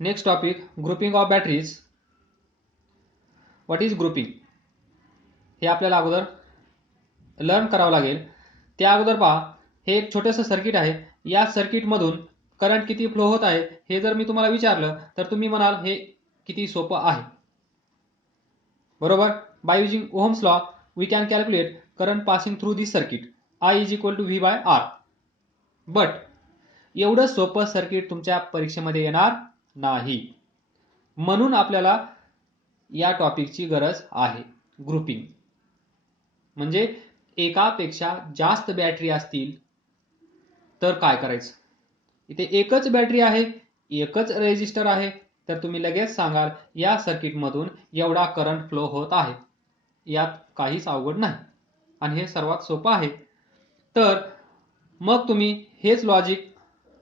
Next topic, grouping of batteries. What is grouping हे आपल्याला अगोदर लर्न करावं लागेल. त्या अगोदर पहा, हे एक छोटंसं सर्किट आहे. या सर्किटमधून करंट किती फ्लो होत आहे हे जर मी तुम्हाला विचारलं तर तुम्ही म्हणाल हे किती सोपं आहे, बरोबर. By using Ohm's law we can calculate current passing through this circuit, I is equal to V by R. But एवढं सोपं सर्किट तुमच्या परीक्षेमध्ये येणार नाही, म्हणून आपल्याला या टॉपिकची गरज आहे. ग्रुपिंग म्हणजे एकापेक्षा जास्त बॅटरी असतील तर काय करायचं. इथे एकच बॅटरी आहे, एकच रेजिस्टर आहे, तर तुम्ही लगेच सांगाल या सर्किटमधून एवढा करंट फ्लो होत आहे. यात काहीच अवघड नाही आणि हे सर्वात सोपं आहे. तर मग तुम्ही हेच लॉजिक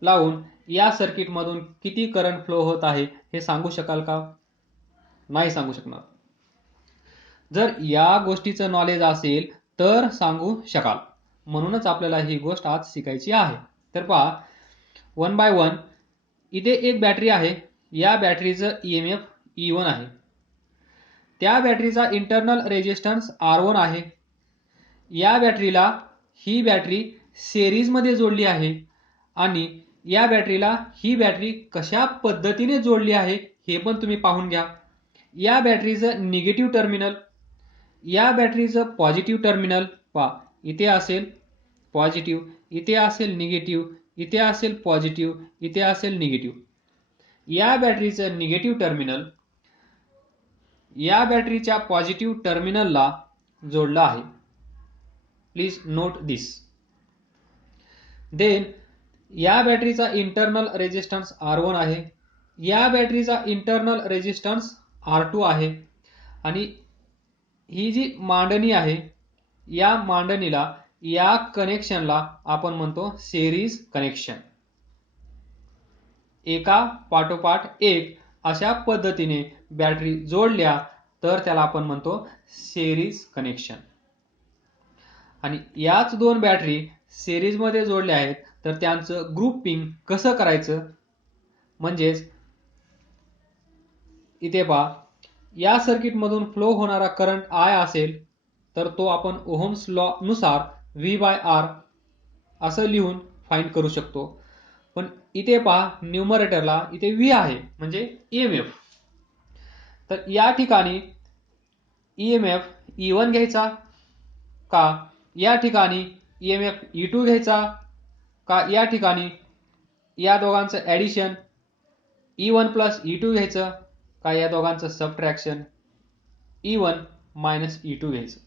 लावून या सर्किटमधून किती करंट फ्लो होत आहे हे सांगू शकाल का? नाही सांगू शकणार. जर या गोष्टीचं नॉलेज असेल तर सांगू शकाल, म्हणूनच आपल्याला ही गोष्ट आज शिकायची आहे. तर पहा, वन बाय वन. इथे एक बॅटरी आहे, या बॅटरीचं EMF E1 आहे. त्या बॅटरीचा इंटरनल रेजिस्टन्स R1 आहे. या बॅटरीला ही बॅटरी सिरीजमध्ये जोडली आहे आणि या बॅटरीला ही बॅटरी कशा पद्धतीने जोडली आहे हे पण तुम्ही पाहून घ्या. या बॅटरीचं निगेटिव्ह टर्मिनल, या बॅटरीचं पॉझिटिव्ह टर्मिनल पहा, इथे असेल पॉझिटिव्ह, इथे असेल निगेटिव्ह, इथे असेल पॉझिटिव्ह, इथे असेल निगेटिव्ह. या बॅटरीचं निगेटिव्ह टर्मिनल या बॅटरीच्या पॉझिटिव्ह टर्मिनलला जोडलं आहे. Please note this. देन या बॅटरीचा इंटरनल रेजिस्टन्स R1 आहे, या बॅटरीचा इंटरनल रेजिस्टन्स R2 आहे आणि ही जी मांडणी आहे या मांडणीला, या कनेक्शनला आपण म्हणतो सिरीज कनेक्शन. एका पाठोपाठ एक अशा पद्धतीने बॅटरी जोडल्या तर त्याला आपण म्हणतो सिरीज कनेक्शन. आणि याच दोन बॅटरी सिरीजमध्ये जोडल्या आहेत तर त्यांचं ग्रुपिंग कसं करायचं, म्हणजेच इथे पहा, या सर्किटमधून फ्लो होणारा करंट I असेल तर तो आपण ओहम्स लॉ नुसार V बाय R असं लिहून फाइंड करू शकतो. पण इथे पहा, न्यूमरेटरला इथे V आहे म्हणजे EMF. तर या ठिकाणी EMF E1 घ्यायचा का, या ठिकाणी EMF E2 घ्यायचा का, या ठिकाणी या दोघांचं ॲडिशन E1 प्लस E2 घ्यायचं का, या दोघांचं सबट्रॅक्शन E1 मायनस E2 घ्यायचं.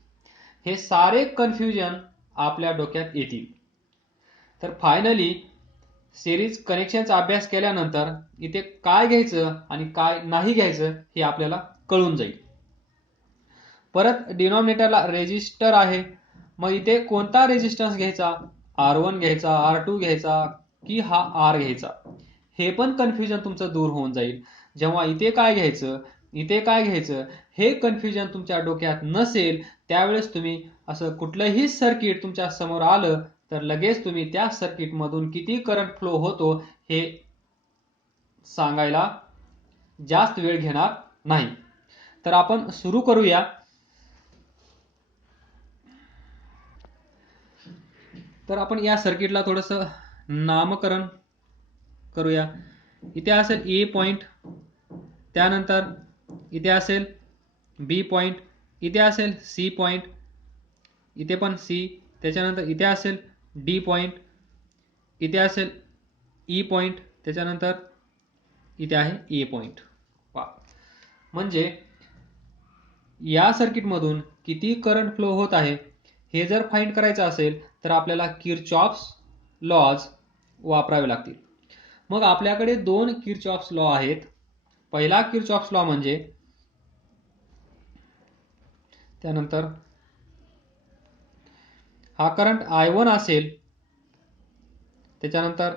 हे सारे कन्फ्युजन आपल्या डोक्यात येतील. तर फायनली सिरीज कनेक्शनचा अभ्यास केल्यानंतर इथे काय घ्यायचं आणि काय नाही घ्यायचं हे आपल्याला कळून जाईल. परत डिनॉमिनेटरला रेजिस्टर आहे, मग इथे कोणता रेजिस्टन्स घ्यायचा, R1 घ्यायचा, R2 घ्यायचा की हा R घ्यायचा, हे पण कन्फ्युजन तुमचं दूर होऊन जाईल. जेव्हा इथे काय घ्यायचं, इथे काय घ्यायचं हे कन्फ्युजन तुमच्या डोक्यात नसेल त्यावेळेस तुम्ही असं कुठलंही सर्किट तुमच्या समोर आलं तर लगेच तुम्ही त्या सर्किटमधून किती करंट फ्लो होतो हे सांगायला जास्त वेळ घेणार नाही. तर आपण सुरू करूया. तर आपण या सर्किटला थोडंसं नामकरण करूया. इथे असेल A पॉइंट, त्यानंतर इथे असेल B पॉइंट, इथे असेल C पॉइंट, इथे पण C, त्याच्यानंतर इथे असेल D पॉइंट, इथे असेल E पॉइंट, त्याच्यानंतर इथे आहे A पॉइंट. म्हणजे या सर्किटमधून किती करंट फ्लो होत आहे हे जर फाइंड करायचं असेल तर आपल्याला किरचॉफ्स लॉज वापरावे लागतील. मग आपल्याकडे दोन किरचॉफ्स लॉ आहेत. पहिला किरचॉफ्स लॉ म्हणजे, त्यानंतर हा करंट I1 असेल, त्याच्यानंतर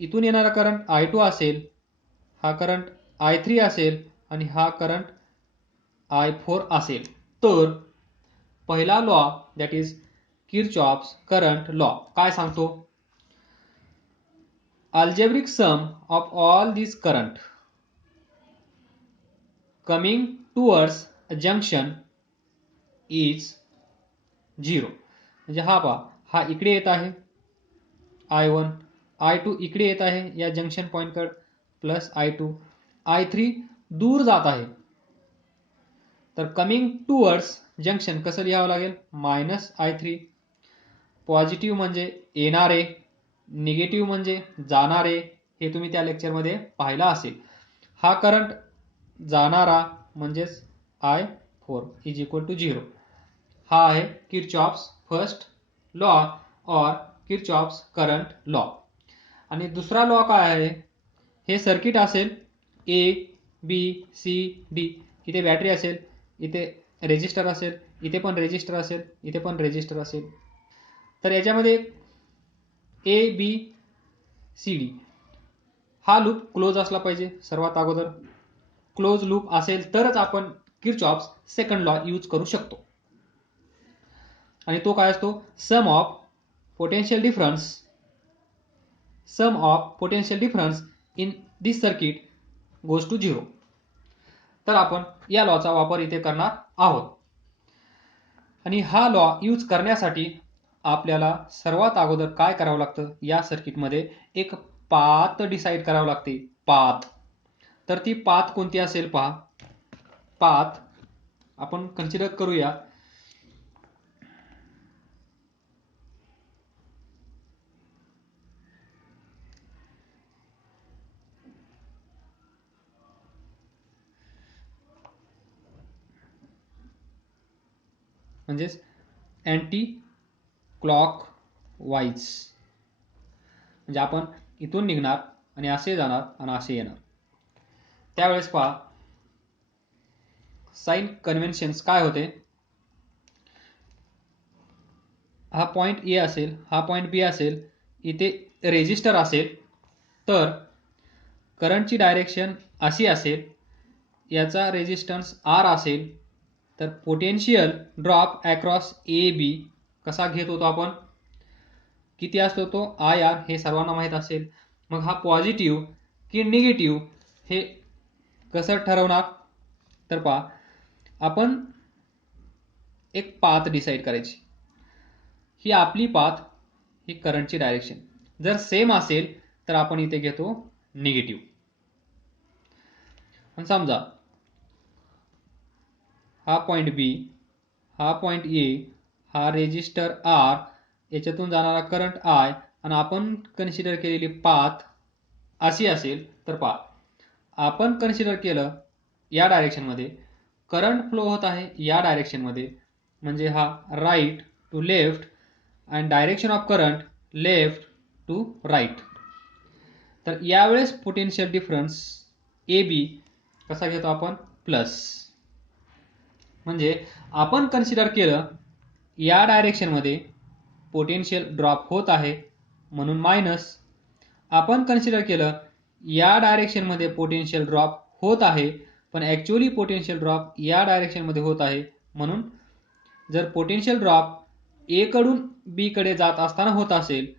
इथून येणारा करंट I2 असेल, हा करंट I3 असेल आणि हा करंट I4 असेल. तर पहिला law that is Kirchhoff's current law काय सांगतो, algebraic sum of all this current coming towards a junction is 0. म्हणजे हा पहा, हा इकडे येत आहे I1, I2 इकडे येत आहे या जंक्शन पॉइंटकडे प्लस I2, I3 दूर जात आहे. तर कमिंग टुवर्ड्स जंक्शन कसं लिहावं लागेल, -I3. पॉझिटिव्ह म्हणजे येणारे, निगेटिव्ह म्हणजे जाणारे, हे तुम्ही त्या लेक्चरमध्ये पाहिलं असेल. हा करंट जाणारा म्हणजेच I4 इज इक्वल टू 0. हा आहे किरचॉफ्स फर्स्ट लॉ और किरचॉफ्स करंट लॉ. आणि दुसरा लॉ काय आहे, हे सर्किट असेल ABCD, इथे बॅटरी असेल, इथे रेजिस्टर असेल, इथे पण रेजिस्टर असेल, इथे पण रेजिस्टर असेल. तर याच्यामध्ये ABCD हा लूप क्लोज असला पाहिजे. सर्वात अगोदर क्लोज लूप असेल तरच आपण किरचॉफ्स सेकंड लॉ यूज करू शकतो. आणि तो काय असतो, sum of potential difference in this circuit goes to 0. तर आपण या लॉचा वापर इथे करणार आहोत. आणि हा लॉ यूज करण्यासाठी आपल्याला सर्वात अगोदर काय करावं लागतं, या सर्किटमध्ये एक पाथ डिसाईड करावं लागते. पाथ, तर ती पाथ कोणती असेल पहा. पाथ आपण कन्सिडर करूया म्हणजेच अँटी क्लॉक वाईज. म्हणजे आपण इथून निघणार आणि असे जाणार आणि असे येणार. त्यावेळेस पहा साइन कन्व्हेन्शन्स काय होते. हा पॉइंट ए असेल, हा पॉइंट बी असेल, इथे रेजिस्टर असेल, तर करंटची डायरेक्शन अशी असेल, याचा रेजिस्टन्स R असेल, तर पोटेन्शियल ड्रॉप अक्रॉस AB कसा घेत होतो आपण, किती असतो तो IR, हे सर्वांना माहीत असेल. मग हा पॉझिटिव्ह की निगेटिव्ह हे कसं ठरवणार, तर पहा आपण एक पाथ डिसाईड करायची. ही आपली पाथ, ही करंटची डायरेक्शन. जर सेम असेल तर आपण इथे घेतो निगेटिव्ह. पण समजा हा पॉइंट बी, हा पॉइंट ए, हा रेजिस्टर R, याच्यातून जाणारा करंट I, आणि आपण कन्सिडर केलेली पाथ अशी असेल, तर पहा आपण कन्सिडर केलं या डायरेक्शनमध्ये, करंट फ्लो होत आहे या डायरेक्शनमध्ये, म्हणजे हा right to left and direction of current left to right. तर यावेळेस पोटेन्शियल डिफरन्स AB कसा घेतो आपण, प्लस. म्हणजे आपण कन्सिडर केलं या डायरेक्शनमध्ये पोटेन्शियल ड्रॉप होत आहे म्हणून मायनस. आपण कन्सिडर केलं या डायरेक्शनमध्ये पोटेन्शियल ड्रॉप होत आहे पण ॲक्च्युअली पोटेन्शियल ड्रॉप या डायरेक्शनमध्ये होत आहे म्हणून. जर पोटेन्शियल ड्रॉप ए कडून बी कडे जात असताना होत असेल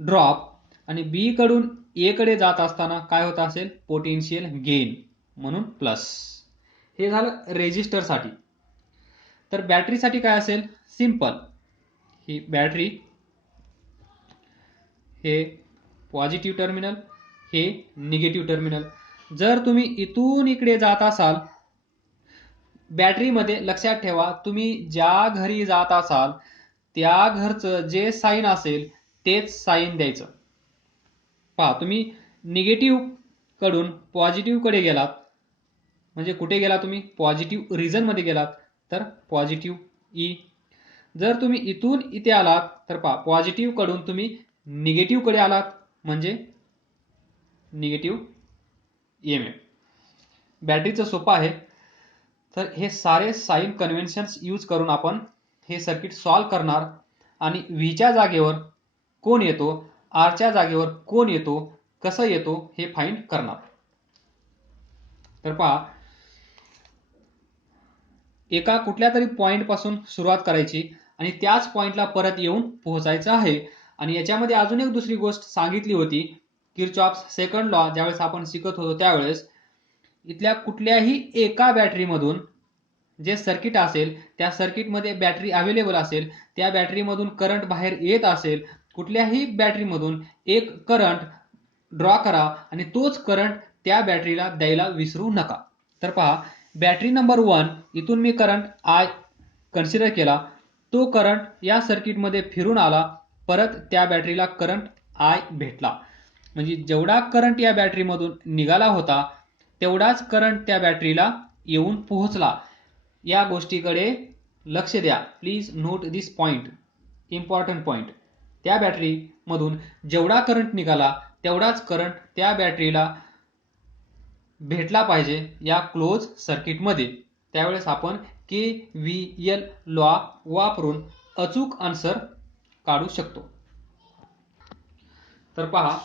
ड्रॉप, आणि बी कडून ए कडे जात असताना काय होत असेल, पोटेन्शियल गेन, म्हणून प्लस. हे झालं रेजिस्टरसाठी. तर बॅटरीसाठी काय असेल, सिंपल. ही बॅटरी, हे पॉझिटिव्ह टर्मिनल, हे निगेटिव्ह टर्मिनल. जर तुम्ही इथून इकडे जात असाल बॅटरीमध्ये, लक्षात ठेवा तुम्ही ज्या घरी जात असाल त्या घरचं जे साईन असेल तेच साईन द्यायचं. पहा तुम्ही निगेटिव्ह कडून पॉझिटिव्ह कडे गेलात म्हणजे कुठे गेला तुम्ही, पॉझिटिव्ह रिजन मध्ये गेलात, तर पॉझिटिव्ह ई. जर तुम्ही इथून इथे आलात तर पहा पॉझिटिव्ह कडून तुम्ही निगेटिव्ह कडे आलात म्हणजे निगेटिव्ह EMF. बॅटरीचं सोपं आहे. तर हे सारे साइन कन्व्हेन्शन्स यूज करून आपण हे सर्किट सॉल्व करणार आणि व्हीच्या जागेवर कोण येतो, आरच्या जागेवर कोण येतो, कसं येतो हे फाइंड करणार. तर पहा एका कुठल्या तरी पॉइंट पासून सुरुवात करायची आणि त्याच पॉइंटला परत येऊन पोहोचायचं आहे. आणि याच्यामध्ये अजून एक दुसरी गोष्ट सांगितली होती, किरचॉफ्स सेकंड लॉ ज्यावेळेस आपण शिकत होतो त्यावेळेस, इथल्या कुठल्याही एका बॅटरीमधून जे सर्किट असेल त्या सर्किटमध्ये बॅटरी अवेलेबल असेल, त्या बॅटरीमधून करंट बाहेर येत असेल, कुठल्याही बॅटरीमधून एक करंट ड्रॉ करा आणि तोच करंट त्या बॅटरीला द्यायला विसरू नका. तर पहा, बॅटरी नंबर 1 इथून मी करंट आय कन्सिडर केला, तो करंट या सर्किटमध्ये फिरून आला, परत त्या बॅटरीला करंट आय भेटला. म्हणजे जेवढा करंट या बॅटरीमधून निघाला होता तेवढाच करंट त्या बॅटरीला येऊन पोहोचला. या गोष्टीकडे लक्ष द्या. Please note this point, important point. त्या बॅटरीमधून जेवढा करंट निघाला तेवढाच करंट त्या बॅटरीला भेटला पाहिजे या क्लोज सर्किटमध्ये. त्यावेळेस आपण KVL लॉ वापरून अचूक आन्सर काढू शकतो. तर पहा,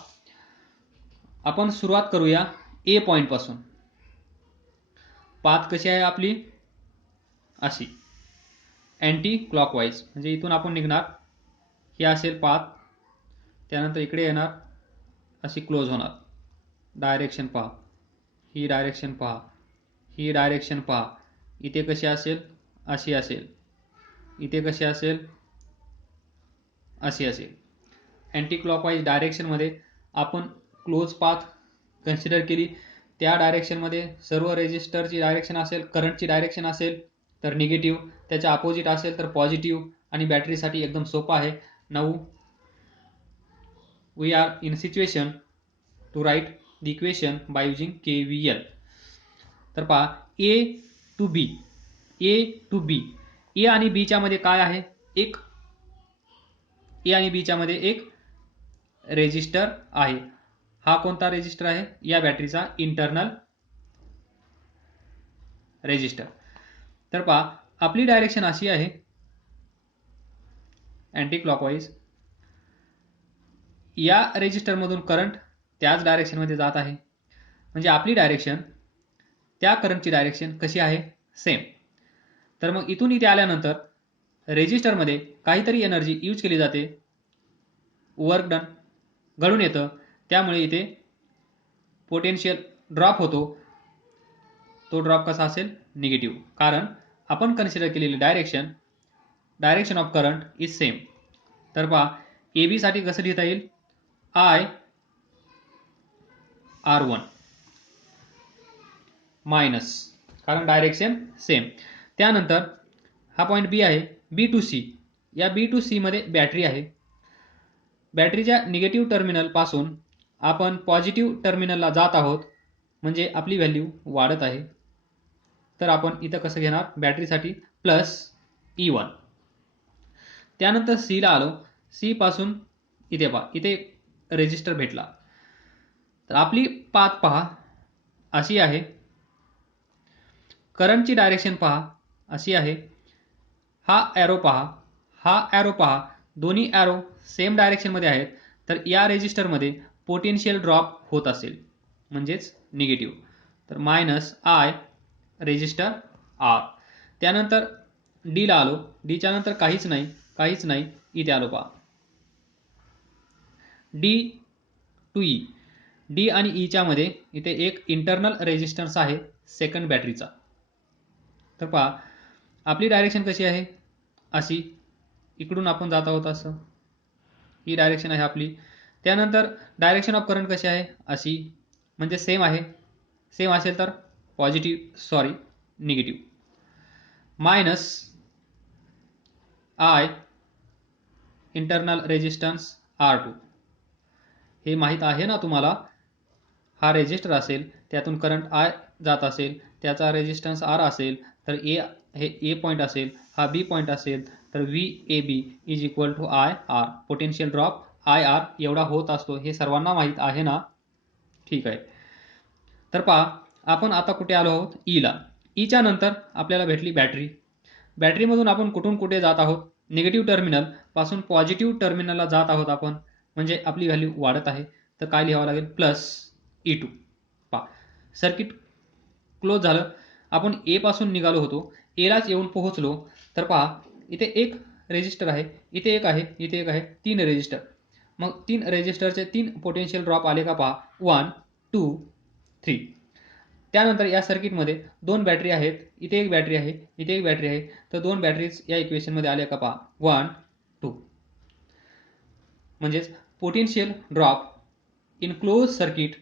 आपण सुरुवात करूया ए पॉइंट पासून. पाथ कशी आहे आपली? अशी अँटी क्लॉकवाईज. म्हणजे इथून आपण निघणार, ही असेल पाथ, त्यानंतर इकडे येणार, अशी क्लोज होणार. डायरेक्शन पहा, ही डायरेक्शन पहा, ही डायरेक्शन पहा. इथे कशी असेल? अशी असेल. इथे कशी असेल? अशी असेल. अँटी क्लॉकवाईज डायरेक्शनमध्ये आपण क्लोज पाथ कन्सिडर केली. त्या डायरेक्शनमध्ये सर्व रेजिस्टरची डायरेक्शन असेल, करंटची डायरेक्शन असेल तर निगेटिव्ह, त्याच्या अपोजिट असेल तर पॉझिटिव्ह. आणि बॅटरीसाठी एकदम सोपं आहे. Now we are in situation to write the equation by using KVL. तर पहा, ए to be, A to be, ए आणि बीच्या मध्ये काय आहे? एक ए आणि बीच्या मध्ये एक रेजिस्टर आहे. हा कोणता रेजिस्टर आहे? या बॅटरीचा इंटरनल रेजिस्टर. तर पहा, आपली डायरेक्शन अशी आहे अँटी क्लॉकवाईज. या रेजिस्टरमधून करंट त्याच डायरेक्शनमध्ये जात आहे. म्हणजे आपली डायरेक्शन त्या करंटची डायरेक्शन कशी आहे? सेम. तर मग इथून इथे आल्यानंतर रेजिस्टरमध्ये काहीतरी एनर्जी यूज केली जाते, वर्क डन घडून येतं, त्यामुळे इथे पोटेन्शियल ड्रॉप होतो. तो ड्रॉप कसा असेल? निगेटिव्ह. कारण आपण कन्सिडर केलेली direction of current is same. तर पहा, ए बी साठी कसं लिहिता येईल? IR1 मायनस, कारण डायरेक्शन सेम. त्यानंतर हा पॉईंट बी आहे, बी टू सी. या बी टू सी मध्ये बॅटरी आहे. बॅटरीच्या निगेटिव्ह टर्मिनल पासून आपण पॉझिटिव्ह टर्मिनलला जात आहोत, म्हणजे आपली व्हॅल्यू वाढत आहे. तर आपण इथं कसं घेणार? बॅटरीसाठी प्लस E1. त्यानंतर सी ला आलो, सी पासून इथे पहा, इथे रेजिस्टर भेटला. तर आपली पाथ पहा अशी आहे, करंटची डायरेक्शन पहा अशी आहे. हा ॲरो पहा, हा ॲरो पहा, दोन्ही ॲरो सेम डायरेक्शनमध्ये आहेत. तर या रेजिस्टरमध्ये पोटेन्शियल ड्रॉप होत असेल, म्हणजेच निगेटिव्ह. तर मायनस आय रेजिस्टर आर. त्यानंतर डी ला आलो, डीच्या नंतर काहीच नाही. इथे आलो पहा, डी टू ई. डी आणि ईच्या मध्ये इथे एक इंटरनल रेजिस्टन्स आहे सेकंड बॅटरीचा. तर पहा, आपली डायरेक्शन कशी आहे? अशी. इकडून आपण जात आहोत असं, ही डायरेक्शन आहे आपली. त्यानंतर डायरेक्शन ऑफ करंट कशी आहे? अशी. म्हणजे सेम आहे. सेम असेल तर negative. Minus I internal resistance R2. हे माहीत आहे ना तुम्हाला? हा रेजिस्टर असेल, त्यातून करंट आय जात असेल, त्याचा रेजिस्टन्स R असेल, तर हे ए पॉईंट असेल, हा बी पॉईंट असेल, तर VAB is equal to IR. Potential drop IR एवढा होत असतो, हे सर्वांना माहीत आहे ना? ठीक आहे. तर पहा, आपण आता कुठे आलो आहोत? ईला. ईच्या नंतर आपल्याला भेटली बॅटरी. बॅटरीमधून आपण कुठून कुठे जात आहोत? निगेटिव्ह टर्मिनल पासून पॉझिटिव्ह टर्मिनलला जात आहोत आपण, म्हणजे आपली व्हॅल्यू वाढत आहे. तर काय लिहावं लागेल? Plus E2. पहा, सर्किट क्लोज झालं. आपण ए पासून निघालो होतो, एलाच येऊन पोहोचलो. तर पहा, इथे एक रेजिस्टर आहे, इथे एक आहे, इथे एक आहे, 3 रेजिस्टर. मग 3 रेजिस्टरचे 3 पोटेन्शियल ड्रॉप आले का? पहा, 1 2 3. त्यानंतर या सर्किटमध्ये दोन बॅटरी आहेत, इथे एक बॅटरी आहे, इथे एक बॅटरी आहे, तर दोन बॅटरीज या इक्वेशनमध्ये आल्या का पहा, 1 2. म्हणजेच potential drop in close circuit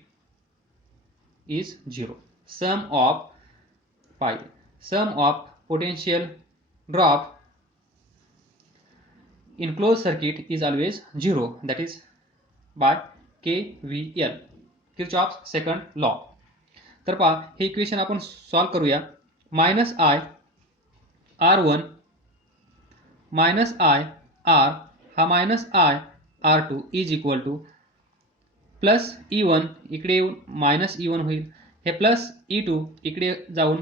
is 0. Sum of potential drop in closed circuit is always 0, that is by KVL, Kirchhoff's second law. तर पहा हे इक्वेशन आपण सॉल्व करूया. Minus I R1 minus I R हा minus I R2 is equal two plus E1 इकडे येऊन minus E1 होईल, हे प्लस E2 इकडे जाऊन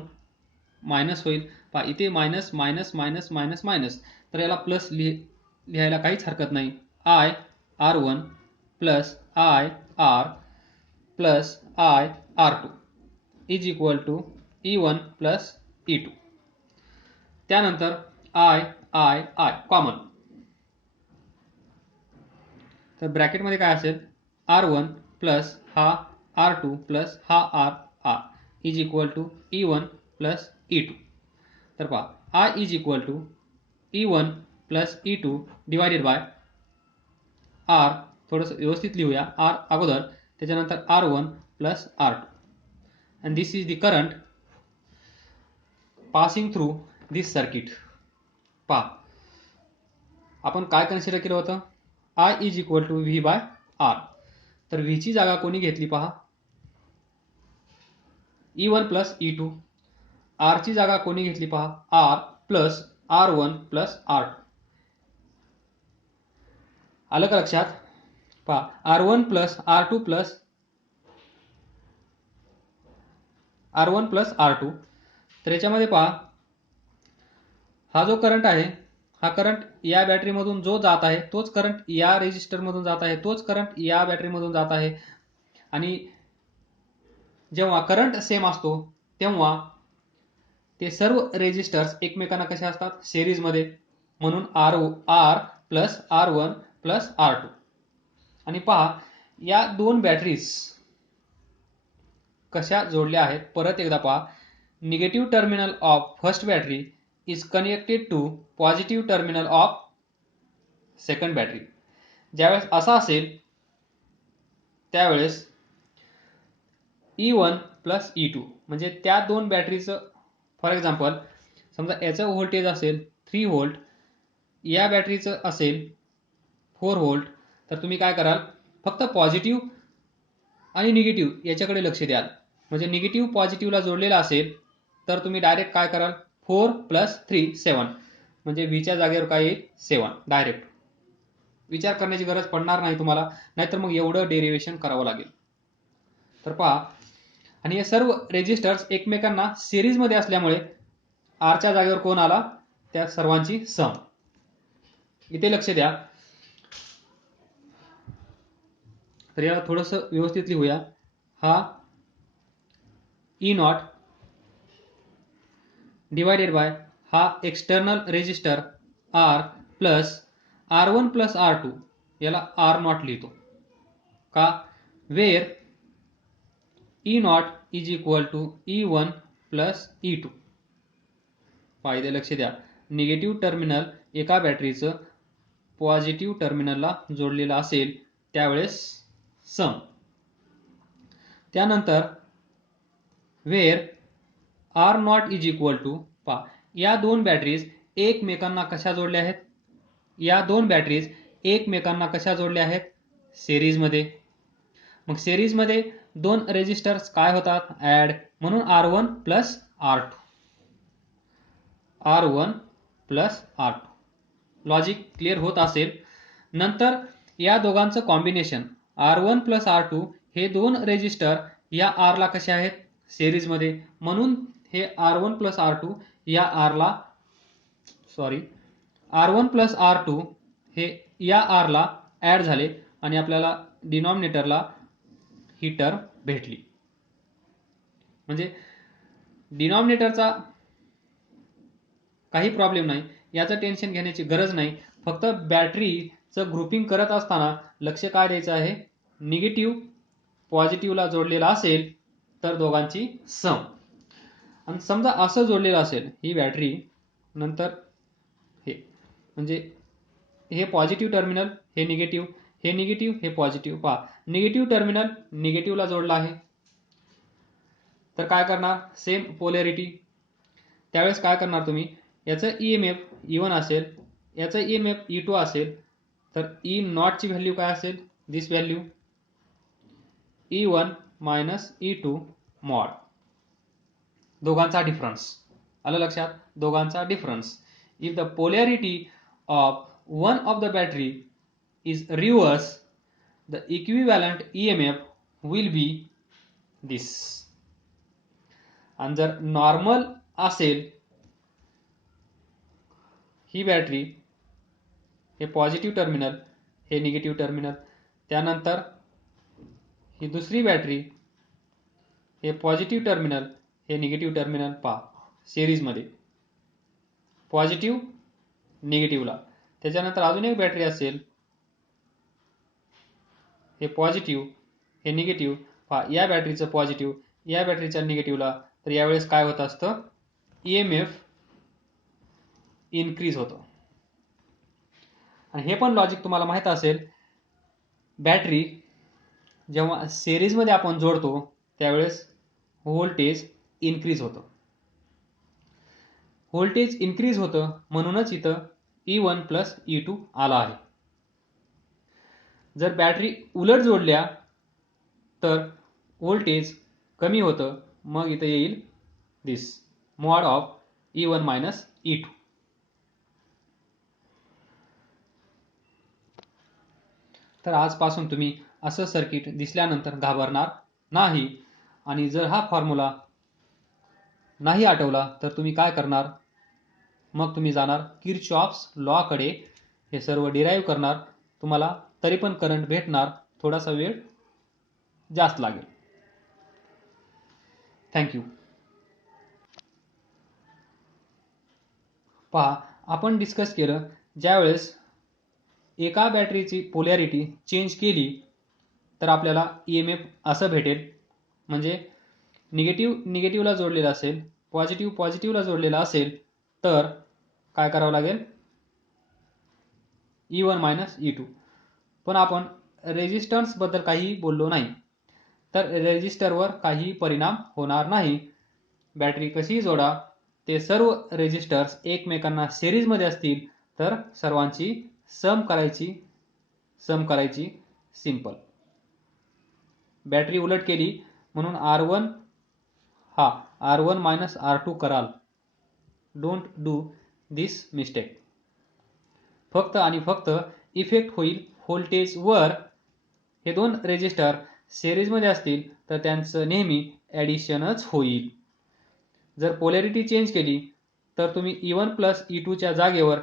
मायनस होईल. पहा इथे minus minus minus minus minus, तर याला प्लस लिहायला काहीच हरकत नाही. I R1 plus I R plus I R2 is equal to E1 plus E2. त्यानंतर आय आय आय कॉमन, तर ब्रॅकेटमध्ये काय असेल, R1 प्लस हा R2 प्लस हा R is equal to E1 plus E2. तर पहा I is equal to E1 plus E2 divided by R, थोडंसं व्यवस्थित लिहूया, R अगोदर, त्याच्यानंतर R1 plus R2, and this is the current passing through this circuit. पहा आपण काय कन्सिडर केलं होतं, I is equal to V by R. तर V ची जागा कोणी घेतली पहा, E1 प्लस E2. R ची जागा कोणी घेतली पहा, R plus R1 plus R2. आलं का लक्षात? पहा R1 plus R2 plus R1 plus R2. तर याच्यामध्ये पहा हा जो करंट आहे, हा करंट या बॅटरीमधून जो जात आहे तोच करंट या रेजिस्टरमधून जात आहे, तोच करंट या बॅटरीमधून जात आहे. आणि जेव्हा करंट सेम असतो तेव्हा ते सर्व रेजिस्टर्स एकमेकांना कसे असतात, सिरीजमध्ये. म्हणून R plus R1 plus R2. आणि पहा या दोन बॅटरीज कशा जोडल्या आहेत, परत एकदा पहा. Negative terminal of first battery is connected to positive terminal of second battery. ज्यावेळेस असा असेल त्यावेळेस E1 प्लस E2 म्हणजे त्या दोन बॅटरीचं, फॉर एक्झाम्पल समजा याचं व्होल्टेज असेल 3 व्होल्ट, या बॅटरीचं असेल 4 व्होल्ट, तर तुम्ही काय कराल, फक्त पॉझिटिव्ह आणि निगेटिव्ह याच्याकडे लक्ष द्याल. म्हणजे निगेटिव्ह पॉझिटिव्हला जोडलेला असेल तर तुम्ही डायरेक्ट काय कराल, 4 प्लस 3 7, म्हणजे व्हीच्या जागेवर काय येईल 7. डायरेक्ट विचार करण्याची गरज पडणार नाही तुम्हाला, नाहीतर मग एवढं डेरिव्हेशन करावं लागेल. तर पहा, आणि हे सर्व रेजिस्टर्स एकमेकांना सिरीजमध्ये असल्यामुळे आरच्या जागेवर कोण आला, त्या सर्वांची सम. इथे लक्ष द्या. तर याला थोडंसं व्यवस्थित लिहूया. हा E0 डिवायडेड बाय हा external resistor R plus R1 plus R2, याला R0 लिहितो का, where E0 is equal to E1 plus E2. फायदे लक्ष द्या, निगेटिव्ह टर्मिनल एका बॅटरीचं पॉझिटिव्ह टर्मिनलला जोडलेलं असेल त्यावेळेस सम. त्यानंतर wear R0 is equal to, पहा या दोन बॅटरीज एकमेकांना कशा जोडल्या आहेत, या दोन बॅटरीज एकमेकांना कशा जोडल्या आहेत, सिरीजमध्ये. मग सिरीजमध्ये दोन रेजिस्टर्स काय होतात, ऍड, म्हणून R1 plus R2, R1 plus R2. Logic clear होत असेल. नंतर या दोघांचं कॉम्बिनेशन R1 प्लस R2, हे दोन रेजिस्टर या R ला कसे आहेत, सिरीजमध्ये, म्हणून हे R1 प्लस R2 या R1 प्लस R2 हे या R ला ऍड झाले आणि आपल्याला डिनॉमिनेटरला ही टर्म भेटली. म्हणजे डिनॉमिनेटरचा काही प्रॉब्लेम नाही, याचं टेन्शन घेण्याची गरज नाही. फक्त बॅटरीचं ग्रुपिंग करत असताना लक्ष काय द्यायचं आहे, निगेटिव्ह पॉझिटिव्हला जोडलेला असेल तर दोघांची सम. आणि समजा असं जोडलेलं असेल ही बॅटरी, नंतर हे म्हणजे हे पॉझिटिव्ह टर्मिनल, हे निगेटिव्ह, हे निगेटिव्ह, हे पॉझिटिव्ह. पहा, निगेटिव्ह टर्मिनल निगेटिव्हला जोडला आहे, तर काय करणार, सेम पोलॅरिटी. त्यावेळेस काय करणार तुम्ही, याचं EMF E1 असेल, याचं EMF E2 असेल, तर E नॉटची व्हॅल्यू काय असेल, this value E1 minus E2 mod. दोघांचा डिफरन्स आलं लक्षात, दोघांचा difference. If the polarity of one of the battery is reverse, the equivalent EMF will be this. आणि जर नॉर्मल असेल ही बॅटरी, हे पॉझिटिव्ह टर्मिनल, हे निगेटिव्ह टर्मिनल, त्यानंतर ही दुसरी बॅटरी, हे पॉझिटिव्ह टर्मिनल, हे निगेटिव्ह टर्मिनल. पहा सिरीजमध्ये पॉझिटिव्ह निगेटिव्हला. त्याच्यानंतर अजून एक बॅटरी असेल, हे पॉझिटिव्ह, हे निगेटिव्ह. पहा या बॅटरीचं पॉझिटिव्ह, या बॅटरीच्या निगेटिव्हला, तर यावेळेस काय होत असतं, EMF इन्क्रीज होतो. आणि हे पण लॉजिक तुम्हाला माहित असेल, बॅटरी जेव्हा सिरीजमध्ये आपण जोडतो त्यावेळेस व्होल्टेज इन्क्रीज होतं. व्होल्टेज इन्क्रीज होतं म्हणूनच इथं E1 प्लस E2 आला आहे. जर बॅटरी उलट जोडल्या तर व्होल्टेज कमी होतं, मग इथं येईल दिस mod of E1 minus E2. तर आजपासून तुम्ही असं सर्किट दिसल्यानंतर घाबरणार नाही. आणि जर हा फॉर्म्युला नाही आठवला तर तुम्ही काय करणार, मग तुम्ही जाणार किर्चॉफ्स लॉ कडे, हे सर्व डिराईव्ह करणार. तुम्हाला तरी पण करंट भेटणार, थोडासा वेळ जास्त लागेल. थँक्यू. पहा, आपण डिस्कस केलं ज्यावेळेस एका बॅटरीची पोलॅरिटी चेंज केली तर आपल्याला EMF असं भेटेल. म्हणजे निगेटिव्ह निगेटिव्हला जोडलेला असेल, पॉझिटिव्ह पॉझिटिव्हला जोडलेला असेल, तर काय करावं लागेल, E1 मायनस E2. पण आपण रेजिस्टन्स बद्दल काही बोललो नाही, तर रेजिस्टरवर काही परिणाम होणार नाही. बॅटरी कशीही जोडा, ते सर्व रेजिस्टर्स एकमेकांना सिरीजमध्ये असतील तर सर्वांची सम करायची सिंपल. बॅटरी उलट केली म्हणून R1 हा R1 मायनस R2 कराल. Don't do this mistake. फक्त आणि फक्त इफेक्ट होईल व्होल्टेजवर. हे दोन रेजिस्टर सिरीजमध्ये असतील तर त्यांचं नेहमी ॲडिशनच होईल. जर पोलॅरिटी चेंज केली तर तुम्ही E1 प्लस E2 च्या जागेवर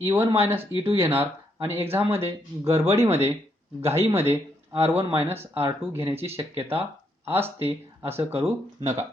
E1 मायनस E2 घेणार आणि एक्झाममध्ये गडबडीमध्ये घाईमध्ये R1 मायनस R2 घेण्याची शक्यता असते. असं करू नका.